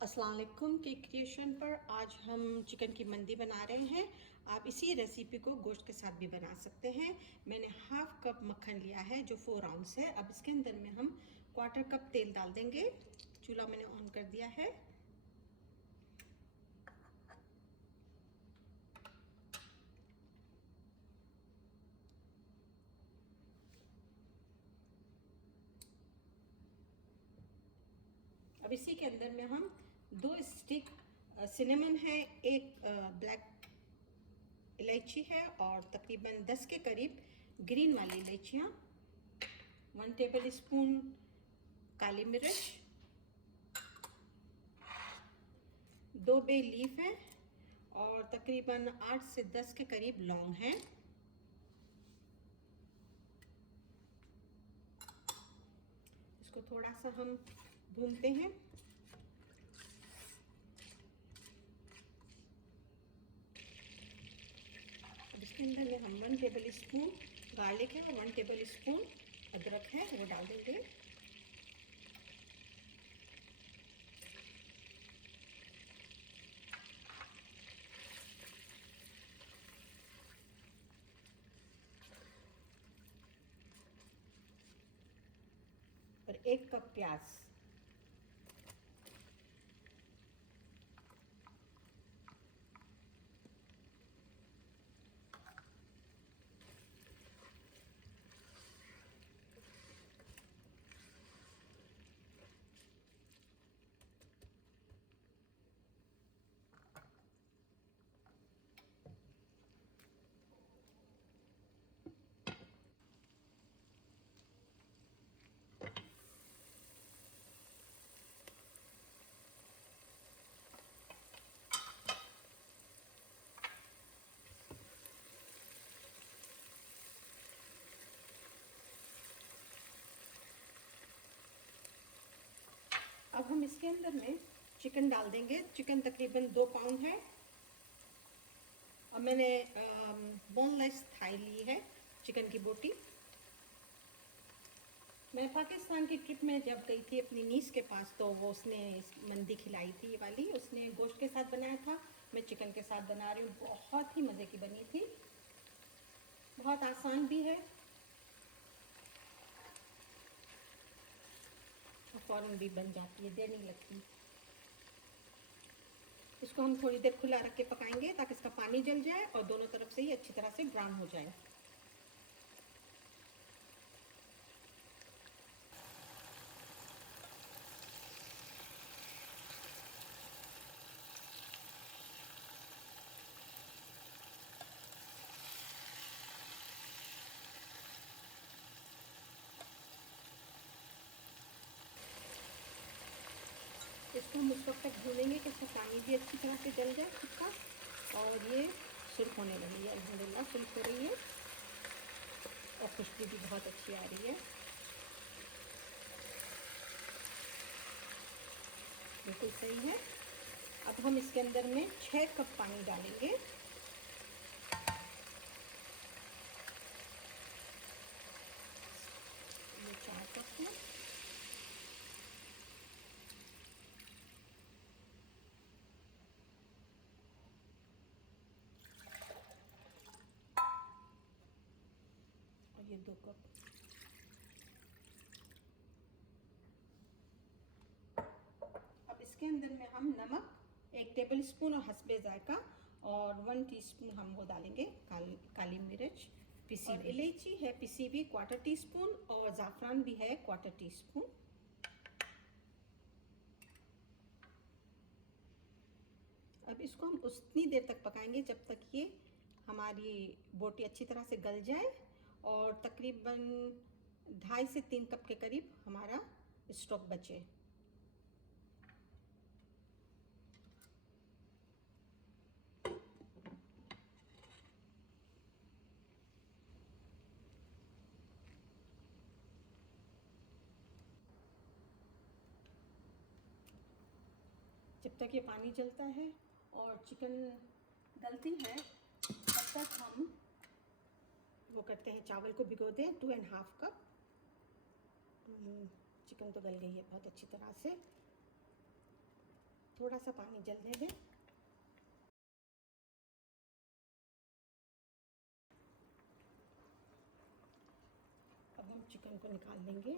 अस्सलाम वालेकुम cake creation पर आज हम चिकन की मंदी बना रहे हैं। आप इसी रेसिपी को गोश्त के साथ भी बना सकते हैं। मैंने हाफ कप मक्खन लिया है जो 4 आउंस है। अब इसके अंदर में हम क्वार्टर कप तेल डाल देंगे। चूल्हा मैंने ऑन कर दिया है। अब इसी के अंदर में हम 2 स्टिक सिनेमन है, एक ब्लैक इलायची है और तकरीबन 10 के करीब ग्रीन वाली इलायचियाँ, 1 टेबल स्पून काली मिर्च, 2 बे लीफ है और तकरीबन 8 से 10 के करीब लौंग हैं। इसको थोड़ा सा हम भूनते हैं। अब इसके अंदर में हम 1 टेबल स्पून गार्लिक है और 1 टेबल स्पून अदरक है वो डाल देंगे। और 1 कप प्याज। अब हम इसके अंदर में चिकन डाल देंगे। चिकन तकरीबन 2 पाउंड है और मैंने बोनलेस थाई ली है, चिकन की बोटी। मैं पाकिस्तान की ट्रिप में जब गई थी अपनी नीस के पास तो वो उसने मंदी खिलाई थी वाली, उसने गोश्त के साथ बनाया था। मैं चिकन के साथ बना रही हूँ। बहुत ही मज़े की बनी थी, बहुत आसान भी है और फ़ौरन भी बन जाती है, देर नहीं लगती। इसको हम थोड़ी देर खुला रख के पकाएंगे ताकि इसका पानी जल जाए और दोनों तरफ से ही अच्छी तरह से ब्राउन हो जाए। इसको हम उस वक्त तक भूनेंगे कि इसका पानी भी अच्छी तरह से जल जाए इसका और ये सुर्ख होने लगी है। अल्हम्दुलिल्लाह सुर्ख हो रही है और खुशबू भी बहुत अच्छी आ रही है। बिल्कुल सही है। अब हम इसके अंदर में 6 कप पानी डालेंगे। ये 4 कप है। और ये 2 कप। अब इसके अंदर में हम नमक 1 टेबल स्पून और हस्बे जायका और 1 टीस्पून हम वो डालेंगे काली मिर्च पिसी हुई। इलायची है पिसी हुई 1/4 टीस्पून और ज़ाफ़रान भी है 1/4 टीस्पून। अब इसको हम उतनी देर तक पकाएंगे जब तक ये हमारी बोटी अच्छी तरह से गल जाए और तकरीबन 2.5 से 3 कप के करीब हमारा स्टॉक बचे। जब तक ये पानी जलता है और चिकन गलती है तब तक हम वो करते हैं, चावल को भिगो दें 2.5 कप। चिकन तो गल गई है बहुत अच्छी तरह से। थोड़ा सा पानी जलने दें। अब हम चिकन को निकाल लेंगे।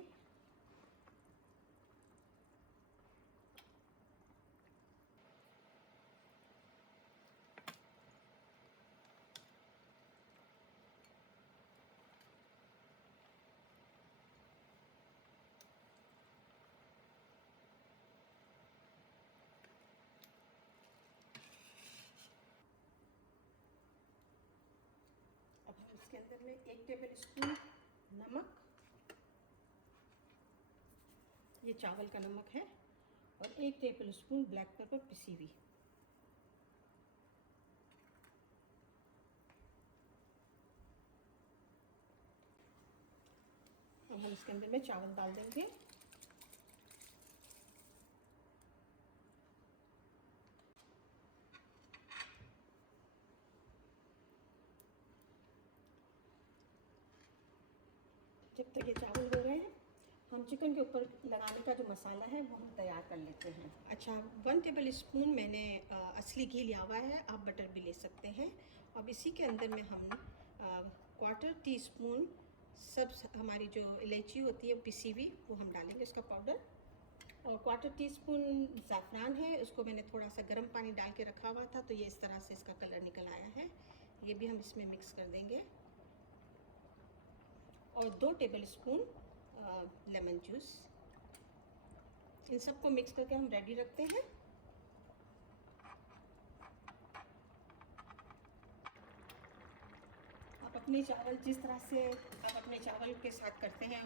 अब हम इसके अंदर में 1 टेबल स्पून नमक, ये चावल का नमक है, और 1 टेबल स्पून ब्लैक पेपर पिसी हुई। अब हम इसके अंदर में चावल डाल देंगे। जब तक ये चावल हो रहे हैं, हम चिकन के ऊपर लगाने का जो मसाला है वो हम तैयार कर लेते हैं। अच्छा, 1 टेबल स्पून मैंने असली घी लिया हुआ है, आप बटर भी ले सकते हैं। अब इसी के अंदर में हम 1/4 टीस्पून सब हमारी जो इलायची होती है पिसी हुई वो हम डालेंगे, उसका पाउडर। और 1/4 टीस्पून ज़ाफ़रान है, उसको मैंने थोड़ा सा गर्म पानी डाल के रखा हुआ था, तो ये इस तरह से इसका कलर निकल आया है। ये भी हम इसमें मिक्स कर देंगे। और 2 टेबल स्पून लेमन जूस। इन सबको मिक्स करके हम रेडी रखते हैं। आप अपने चावल जिस तरह से आप अपने चावल के साथ करते हैं,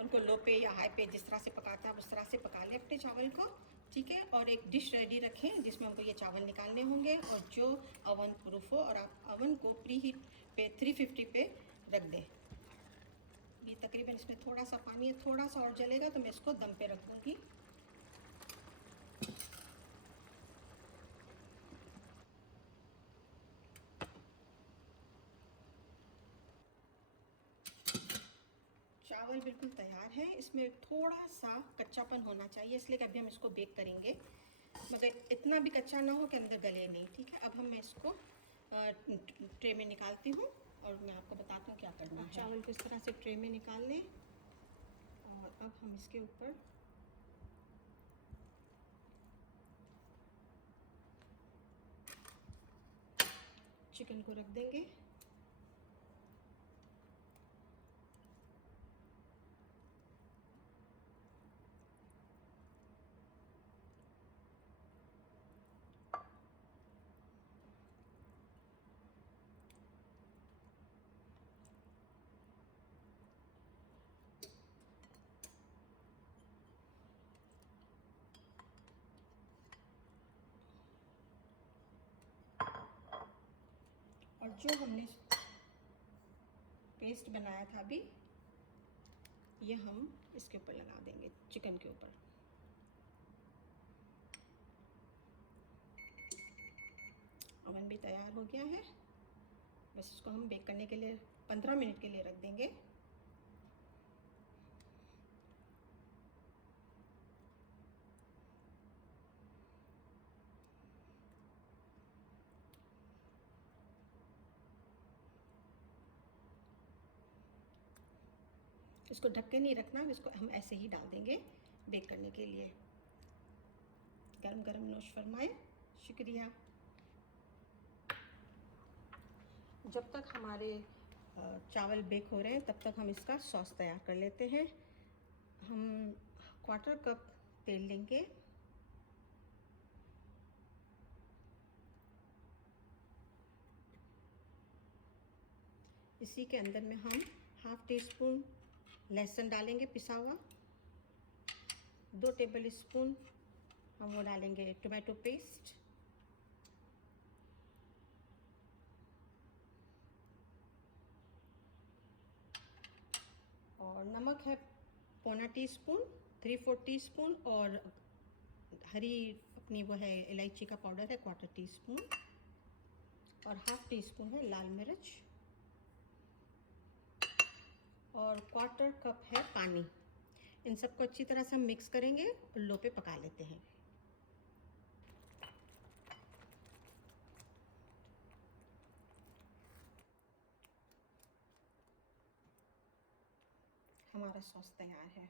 उनको लो पे या हाई पे जिस तरह से पकाते हैं आप उस तरह से पका लें अपने चावल को, ठीक है। और एक डिश रेडी रखें जिसमें हमको ये चावल निकालने होंगे, और जो ओवन प्रूफ हो, और आप ओवन को प्री हीट पे 350 पे रख दें। ये तकरीबन इसमें थोड़ा सा पानी है, थोड़ा सा और जलेगा तो मैं इसको दम पे रख दूँगी। चावल बिल्कुल तैयार है, इसमें थोड़ा सा कच्चापन होना चाहिए, इसलिए कि अभी हम इसको बेक करेंगे, मगर इतना भी कच्चा ना हो कि अंदर गले नहीं, ठीक है। अब मैं इसको ट्रे में निकालती हूँ और मैं आपको बताती हूँ क्या करना है। चावल को इस तरह से ट्रे में निकाल लें, और अब हम इसके ऊपर चिकन को रख देंगे। और जो हमने पेस्ट बनाया था अभी, ये हम इसके ऊपर लगा देंगे, चिकन के ऊपर। ओवन भी तैयार हो गया है, बस इसको हम बेक करने के लिए 15 मिनट के लिए रख देंगे। इसको ढक के नहीं रखना, इसको हम ऐसे ही डाल देंगे बेक करने के लिए। गरम गरम नोश फरमाएं। शुक्रिया। जब तक हमारे चावल बेक हो रहे हैं तब तक हम इसका सॉस तैयार कर लेते हैं। हम 1/4 कप तेल लेंगे, इसी के अंदर में हम 1/2 टीस्पून लहसुन डालेंगे पिसा हुआ, 2 टेबल स्पून हम वो डालेंगे टोमेटो पेस्ट, और नमक है 1/4 टीस्पून, 3/4 टीस्पून, और हरी अपनी वो है इलायची का पाउडर है 1/4 टीस्पून, और 1/2 टीस्पून है लाल मिर्च, और 1/4 कप है पानी। इन सबको अच्छी तरह से हम मिक्स करेंगे और लो पे पका लेते हैं। हमारा सॉस तैयार है।